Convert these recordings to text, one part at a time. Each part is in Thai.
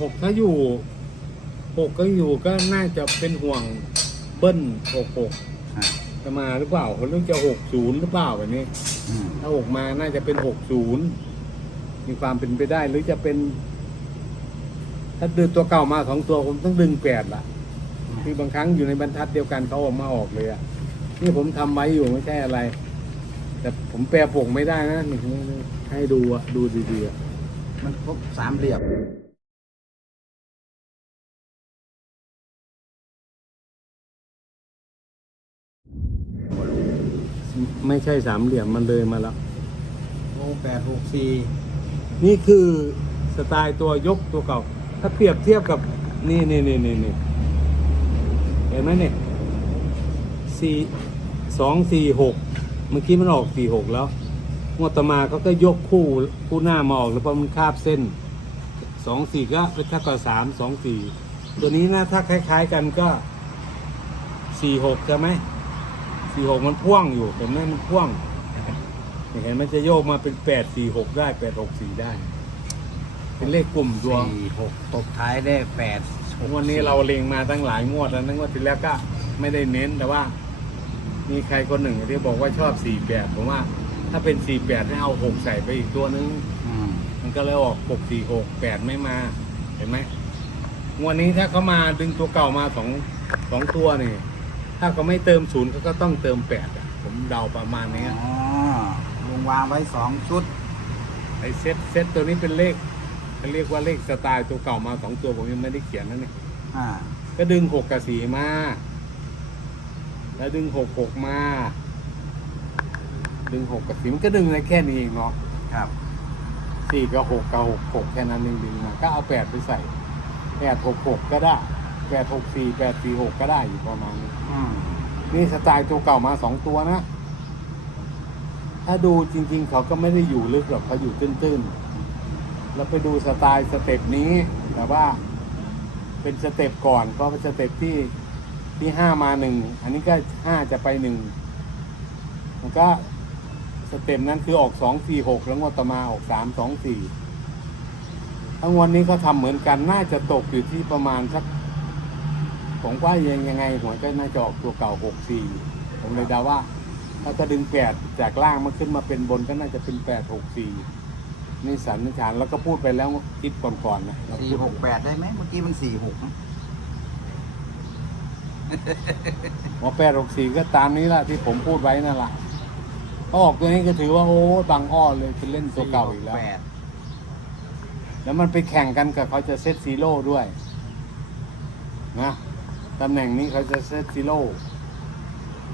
หกถ้าอยู่หกก็อยู่ก็น่าจะเป็นห่วงเบิ้ลหกหกอ่าจะมาหรือเปล่าคนรู้จะหกศูนย์หรือเปล่าแบบนี้ อืมถ้าหกมาน่าจะเป็นหกศูนย์มีความเป็นไปได้หรือจะเป็น ถ้าดึงตัวเก่ามาสองตัวผมต้องดึงแปดละคือบางครั้งอยู่ในบรรทัดเดียวกันเขาออกมาออกเลยอะนี่ผมทำไว้อยู่ไม่ใช่อะไร แต่ผมแปลผงไม่ได้นะนี่ให้ดูอะดูดีๆอะมันครบสามเหลี่ยม ไม่ใช่สามเหลี่ยมมันเลยมาแล้วโอ้แปดหกสี่นี่คือสไตล์ตัวยกตัวเก่า ถ้าเปรียบเทียบกับนี่นี่นี่นี่นี่เห็นไหมเนี่ยสี่สองสี่หกเมื่อกี้มันออกสี่หกแล้วงวดต่อมาเขาก็ยกคู่คู่หน้ามาออกแล้วเพราะมันคาบเส้นสองสี่ก็เป็นถ้ากับสามสองสี่ตัวนี้นะถ้าคล้าย ๆ กันก็สี่หกใช่ไหม สี่หกมันพ่วงอยู่เห็นไหมมันพ่วง เห็นมันจะโยกมาเป็นแปดสี่หกได้แปดหกสี่ได้ เป็นเลขกลุ่มตัวสี่หกตบท้ายได้แปดหกวันนี้เราเล็งมาตั้งหลายงวดแล้วนั่งวดที่แล้วก็ไม่ได้เน้นแต่ว่า มีใครคนหนึ่งที่บอกว่าชอบสี่แปดผมว่า ถ้าเป็นสี่แปดให้เอาหกใส่ไปอีกตัวนึงอืมมันก็เลยออกหกสี่หกแปดไม่มาเห็นไหมงวดนี้ถ้าเขามาดึงตัวเก่ามาสองสองตัวนี่ ถ้าเขาไม่เติมศูนย์เขาก็ต้องเติมแปดอะผมเดาประมาณนี้อ๋อลุงวางไว้สองชุด ไอ้เซตเซตตัวนี้เป็นเลขเขาเรียกว่าเลขสไตล์ตัวเก่ามาสองตัวผมยังไม่ได้เขียนนะเนี่ยอ่า ก็ดึงหกกับสีมา แล้วดึงหกหกมา ดึงหกกับสีมันก็ดึงได้แค่นี้เองเนาะครับสี่กับหกกับหกหกแค่นั้นเองดึงมาก็เอาแปดไปใส่แปดหกหกก็ได้ แปดหกสี่แปดสี่หกก็ได้อยู่ประมาณนี้อืมนี่สไตล์ตัวเก่ามาสองตัวนะ ถ้าดูจริง ๆ เขาก็ไม่ได้อยู่ลึกหรอกเขาอยู่ตื้นๆ แล้วไปดูสไตล์สเต็ปนี้ แต่ว่า เป็นสเต็ปก่อนเพราะเป็นสเต็ปที่ที่ห้ามาหนึ่ง อันนี้ก็ห้าจะไปหนึ่ง มันก็สเต็ปนั้นคือออกสองสี่หกแล้วงวดต่อมาออกสามสองสี่ทั้งวันนี้ก็ทำเหมือนกันน่าจะตกอยู่ที่ประมาณสัก ผมว่ายังยังไงหัวยก็น่าจะออกตัวเก่าหกสี่ผมเลยเดาว่า ถ้าจะดึงแปดจากล่างมาขึ้นมาเป็นบนก็น่าจะเป็นแปดหกสี่นี่สันนิษฐานแล้วก็พูดไปแล้วคิดก่อนๆนะเราสี่พูดหกแปดได้ไหมเมื่อกี้มันสี่หกนะหมอแปดหกสี่ก็ตามนี้ละที่ผมพูดไว้นั่นแหละเขาออกตัวนี้ก็ถือว่าโอ้บังอ้อเลยคือเล่นตัวเก่าอีกแล้วแปดแล้วมันไปแข่งกันกับเขาจะเซตซีโร่ด้วย นะ ตำแหน่งนี้เขาจะเซตซีโร่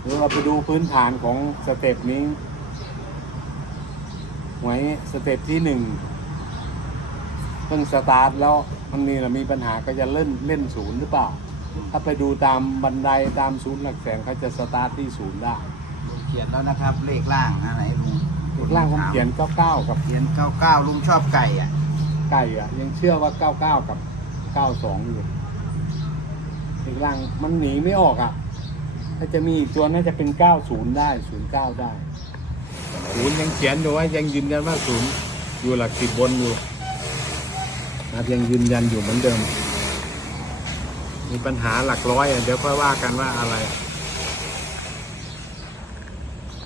เดี๋ยวเราไปดูพื้นฐานของสเต็ปนี้หวยสเต็ปที่หนึ่งเพิ่งสตาร์ทแล้วมันมีมีปัญหาก็จะเล่นเล่นศูนย์หรือเปล่า ถ้าไปดูตามบันไดตามศูนย์หลักแสนเขาจะสตาร์ทที่ศูนย์ได้ลุงเขียนแล้วนะครับ เลขล่างนะไหนลุงเลขล่างผมเขียนเก้าเก้ากับเขียนเก้าเก้าลุงชอบไก่อะไก่อะยังเชื่อว่าเก้าเก้ากับเก้าสองอยู่ เลขล่างมันหนีไม่ออกอะ ถ้าจะมีอีกตัวน่าจะเป็นเก้าศูนย์ได้ศูนย์เก้าได้ ศูนย์ยังเขียนอยู่ว่ายังยืนยันว่าศูนย์อยู่หลักสิบบนอยู่นะครับยังยืนยันอยู่เหมือนเดิม มีปัญหาหลักร้อยอะเดี๋ยวค่อยว่ากันว่าอะไร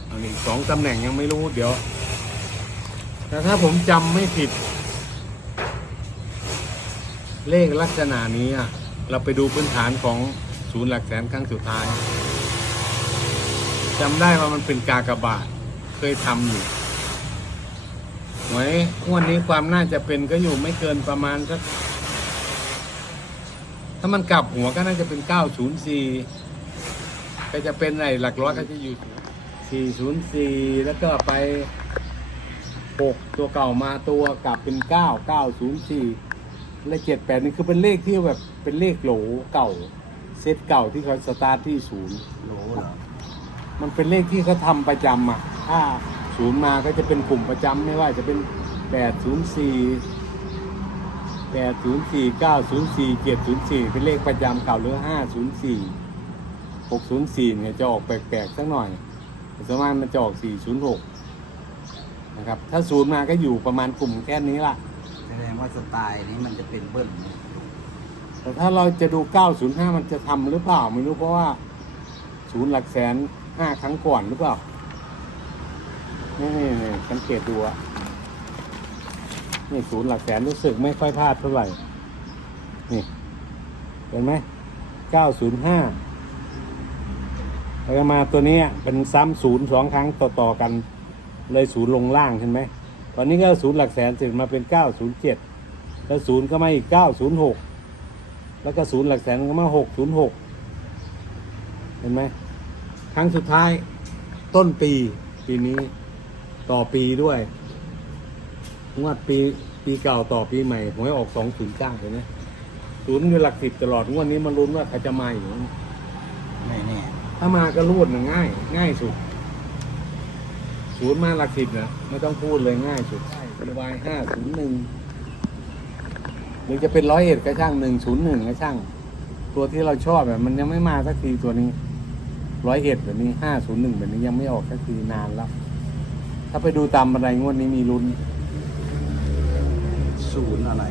อันนี้สองตำแหน่งยังไม่รู้เดี๋ยว แต่ถ้าผมจำไม่ผิด เลขลักษณะนี้อะ เราไปดูพื้นฐานของศูนย์หลักแสนครั้งสุดท้ายจำได้ว่ามันเป็นกากบาทเคยทำอยู่หวยงวดนี้ความน่าจะเป็นก็อยู่ไม่เกินประมาณสักถ้ามันกลับหัวก็น่าจะเป็น 904 ก็จะเป็นไอ้หลักร้อยก็จะอยู่ 404 แล้วก็ไป 6 ตัวเก่ามาตัวกลับเป็น 9 904 และ 78 นี่คือเป็นเลขที่แบบ เป็นเลขโหลเก่า เซตเก่าที่เขาสตาร์ทที่ศูนย์โหลเหรอมันเป็นเลขที่เขาทำประจำอะถ้าศูนย์มาก็จะเป็นกลุ่มประจำไม่ว่าจะเป็นแปดศูนย์สี่แปดศูนย์สี่เก้าศูนย์สี่เจ็ดศูนย์สี่เป็นเลขประจำเก่าหรือห้าศูนย์สี่หกศูนย์สี่เนี่ยจะออกแปลกๆสักหน่อยแต่ส่วนมากมันจะออกสี่ศูนย์หกนะครับ ถ้าศูนย์มาก็อยู่ประมาณกลุ่มแค่นี้ล่ะ แสดงว่าสไตล์นี้มันจะเป็นเบิ้ลนะ แต่ถ้าเราจะดู 905 มันจะทำหรือเปล่า ไม่รู้เพราะว่าศูนย์หลักแสนห้าครั้งก่อนหรือเปล่า นี่นี่นี่สังเกตดูอะนี่ศูนย์หลักแสนรู้สึกไม่ค่อยพลาดเท่าไหร่ นี่ เห็นไหม 905 แล้วก็มาตัวนี้เป็นซ้ำศูนย์สองครั้งต่อต่อๆกัน เลยศูนย์ลงล่างเห็นไหม ตอนนี้ก็ศูนย์หลักแสนเสร็จมาเป็น 907 แล้วศูนย์ก็มาอีก 906 แล้วก็ศูนย์หลักแสนก็มา606เห็นไหมครั้งสุดท้ายต้นปี ปีนี้ต่อปีด้วยงวดปีปีเก่าต่อปีใหม่หวยออก209เห็นไหมศูนย์คือหลักสิบตลอดงวดนี้มาลุ้นว่าใครจะมาอยู่ไม่แน่ถ้ามาก็รูดนะง่าย ง่ายสุดศูนย์มาหลักสิบนะไม่ต้องพูดเลยง่ายสุดเป็นวายห้าศูนย์หนึ่ง หรือจะเป็นร้อยเอ็ดก็ช่างหนึ่งศูนย์หนึ่งก็ช่าง ตัวที่เราชอบแบบมันยังไม่มาสักทีตัวนี้ร้อยเอ็ดแบบนี้ห้าศูนย์หนึ่งแบบนี้ยังไม่ออกสักทีนานแล้ว ถ้าไปดูตามบันไดงวดนี้มีลุ้นศูนย์อะไร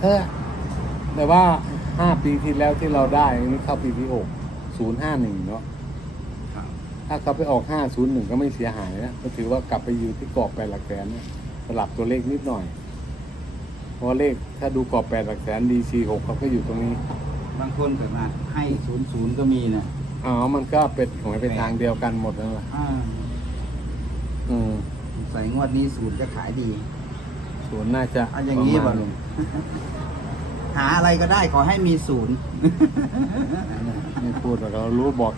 เออแต่ว่าห้าปีที่แล้วที่เราได้อันนี้เข้าปีที่หกศูนย์ห้าหนึ่งเนาะครับถ้าเขาไปออก501ก็ไม่เสียหายนะก็ถือว่ากลับไปอยู่ที่กรอบแปดหลักแสนนะสลับตัวเลขนิดหน่อย เพราะเลขถ้าดูกรอบแปดหลักแสน DC6 เขาก็อยู่ตรงนี้บางคนแบบว่าให้ศูนย์ศูนย์ก็มีนะอ๋อมันก็เป็นหวยไปทางเดียวกันหมดนั่นแหละอ่าอืมใส่งวดนี้ศูนย์จะขายดีส่วนน่าจะเอาอย่างนี้ประบ่มาณนึงหาอะไรก็ได้ขอให้มีศูนย์ไม่พูดหรอกเรารู้บอก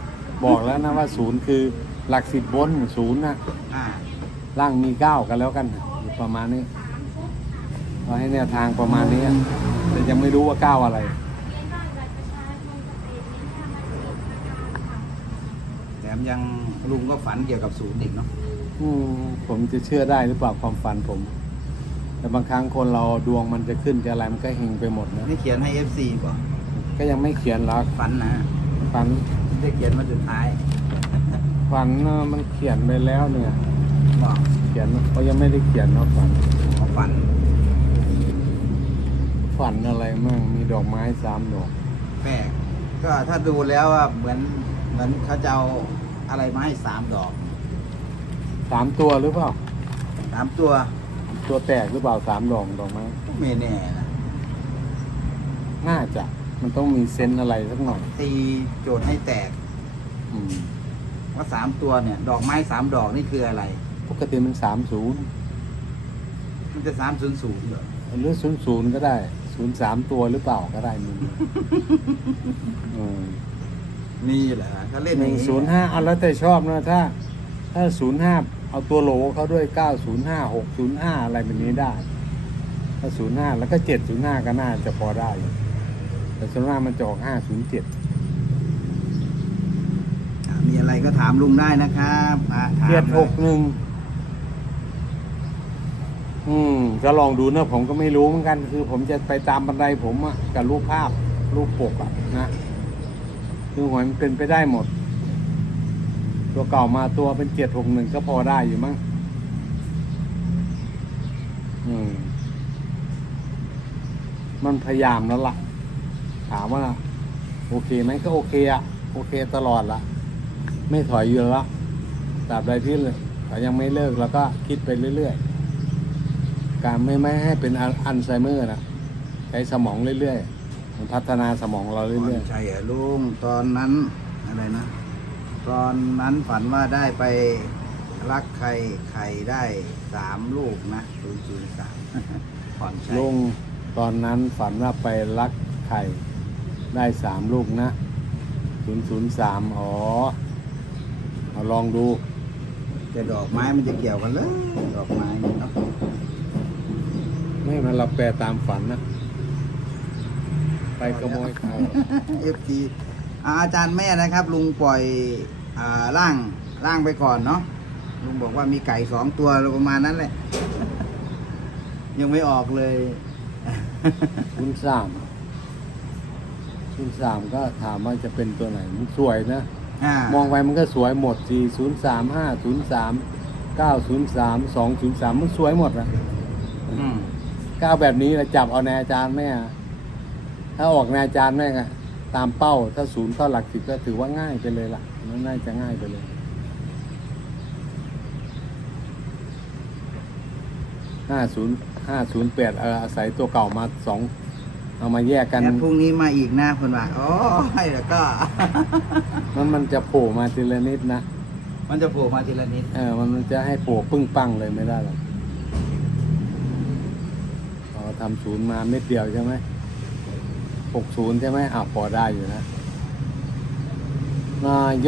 บอกแล้วนะว่าศูนย์คือหลักสิบบนศูนย์นะอ่าล่างมีเก้ากันแล้วกันอยู่ประมาณนี้ เราให้แนวทางประมาณนี้แต่ยังไม่รู้ว่าเก้าอะไรแถมยังลุงก็ฝันเกี่ยวกับศูนย์อีกเนาะอืมผมจะเชื่อได้หรือเปล่าความฝันผม แต่บางครั้งคนเราดวงมันจะขึ้นจะอะไรมันก็เฮงไปหมดนะนี่เขียนให้ FC ป่ะก็ยังไม่เขียนหรอกฝันนะฝันได้เขียนมาสุดท้ายฝันน่ะมันเขียนไปแล้วเนี่ย บอกเขียนเขายังไม่ได้เขียนเนาะฝัน ขอฝัน ฝันอะไรมั่งมีดอกไม้สามดอกแปลกก็ถ้าดูแล้วว่าเหมือนเหมือนเขาจะเอาอะไรมาให้สามดอกสามตัวหรือเปล่า สามตัวตัวแตกหรือเปล่าสามดอกดอกไม้ไม่แน่นะน่าจะมันต้องมีเซนส์อะไรสักหน่อย ตีโจทย์ให้แตก อืม ว่าสามตัวเนี่ย ดอกไม้สามดอกนี่คืออะไร ปกติมันสามศูนย์มันจะสามศูนย์ศูนย์เหรอหรือศูนย์ศูนย์ก็ได้ ศูนย์สามตัวหรือเปล่าก็ได้มีอืมมีเหรอถ้าเล่นหอนึ่ย่างงนี้ศูนย์ห้าเอาแล้วแต่ชอบนะถ้า ถ้าศูนย์ห้าเอาตัวโหลเขาด้วยเก้าศูนย์ห้าหกศูนย์ห้าอะไรแบบนี้ได้ ถ้าศูนย์ห้าแล้วก็เจ็ดศูนย์ห้าก็น่าจะพอได้อยู่แต่ส่วนมากมันจะออกห้าศูนย์เจ็ดอะมีอะไรก็ถามลุงได้นะครับอะถามเจ็ดลหกหนึ่ง อืมจะลองดูนะผมก็ไม่รู้เหมือนกัน คือ ผมจะไปตามบันไดผมอะกับรูปภาพรูปปกอะนะคือหวยมันเป็นไปได้หมด ตัวเก่ามาตัวเป็นเจ็ดหกหนึ่งก็พอได้อยู่มั้งอืม มันพยายามแล้วล่ะ ถามว่า โอเคไหมก็โอเคอะโอเคตลอดละไม่ถอยอยู่แล้วตราบใดที่เขายังไม่เลิกแล้วก็คิดไปเรื่อยๆ การไม่ไม่ให้เป็นอัลอัลไซเมอร์นะใช้สมองเรื่อยๆมันพัฒนาสมองเราก่เรื่ออยนใช่เหรอลุงตอนนั้นอะไรนะ ตอนนั้นฝันว่าได้ไปรักใครใครได้สามลูกนะศูนย์ศูนย์สามผ่อนใช้ๆลุงตอนนั้นฝันว่าไปรักไข่ได้สามลูกนะศูนย์ศูนย์สามอ๋อเอาลองดู แต่ดอกไม้มันจะเกี่ยวกันเลยดอกไม้เนี่ยเนาะ ไม่มันเราแปลตามฝันนะ ไปขโมยเขาเอฟทีอาจารย์แม่นะครับ ลุงปล่อยอ่าร่างร่างไปก่อนเนาะลุงบอกว่ามีไก่สองตัวประมาณนั้นแหละ ยังไม่ออกเลยศูนย์สามศูนย์สามก็ถามว่าจะเป็นตัวไหนมันสวยนะอ่ามองไปมันก็สวยหมดสี่ศูนย์สามห้าศูนย์สามเก้าศูนย์สามสองศูนย์สามมันสวยหมดนะอืม เก้าแบบนี้เราจับเอาในอาจารย์แม่ถ้าออกในอาจารย์แม่ก็ตามเป้า ถ้าศูนย์เข้าหลักสิบก็ถือว่าง่ายไปเลยล่ะมันน่าจะง่ายไปเลย ห้าศูนย์ห้าศูนย์แปดเอออาศัยตัวเก่ามาสองเอามาแยกกัน แล้วพรุ่งนี้มาอีกนะคนว่าโอ้ยแล้วก็ มันมันจะโผล่มาทีละนิดนะ มันจะโผล่มาทีละนิด เออ มันมันจะให้โผล่ปึ้งปังเลยไม่ได้หรอกอ๋อ ทำศูนย์มาเม็ดเดียวใช่ไหมหกศูนย์ใช่ไหมอ่าพอได้อยู่นะ นายก